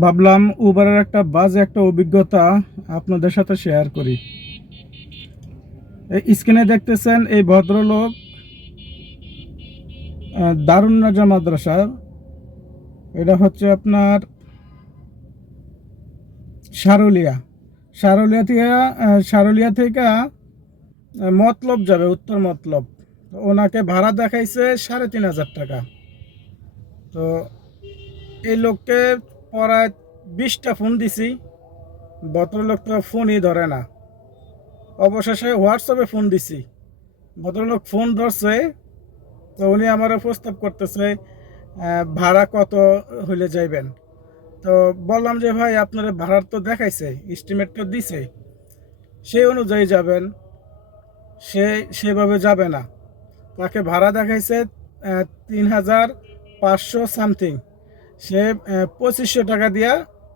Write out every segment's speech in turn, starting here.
ভাবলাম উবারের একটা বাজে একটা অভিজ্ঞতা আপনাদের সাথে শেয়ার করি। এই স্ক্রিনে দেখতেছেন এই ভদ্রলোক দারুন নাজা মাদ্রাসা। এটা হচ্ছে আপনার সারুলিয়া। সারুলিয়া থেকে মতলব যাবে, উত্তর মতলব। তো ওনাকে ভাড়া দেখাইছে ৩,৫০০ টাকা। তো এই লোককে প্রায় 20টা ফোন দিছি, ভদ্রলোক তো ফোনই ধরে না। অবশেষে হোয়াটসঅ্যাপে ফোন দিছি, ভদ্রলোক ফোন ধরছে। তো উনি আমার প্রস্তাব করতেছে ভাড়া কত হইলে যাইবেন। তো বললাম যে ভাই আপনার ভাড়ার তো দেখাইছে, এস্টিমেট তো দিছে, সেই অনুযায়ী যাবেন। সে সেভাবে যাবে না। তাকে ভাড়া দেখাইছে ৩,৫০০ সামথিং। সে ২৫০০ টাকা দিয়া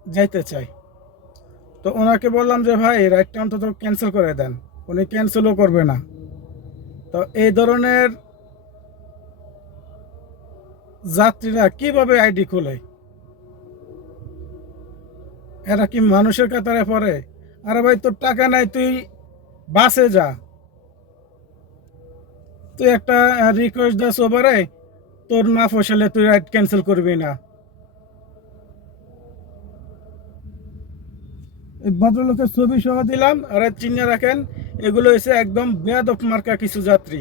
যাইতে চায়। তো ওনাকে বললাম যে ভাই রাইডটা অন্তত ক্যান্সেল করে দেন। উনি ক্যান্সেলও করবে না। তো এই ধরনের যাত্রীরা কিভাবে আইডি খোলে? এরা কি মানুষের কাতারে পড়ে? আরে ভাই তোর টাকা নাই, তুই বাসে যা। তুই একটা রিকোয়েস্ট দাস ওভারে, তোর না ফসলে তুই রাইড ক্যান্সেল করবি না। এই ভদ্রলোকের ছবি সহ দিলাম, আর চিহ্নে রাখেন। এগুলো হচ্ছে একদম বেয়াদব মার্কা কিছু যাত্রী।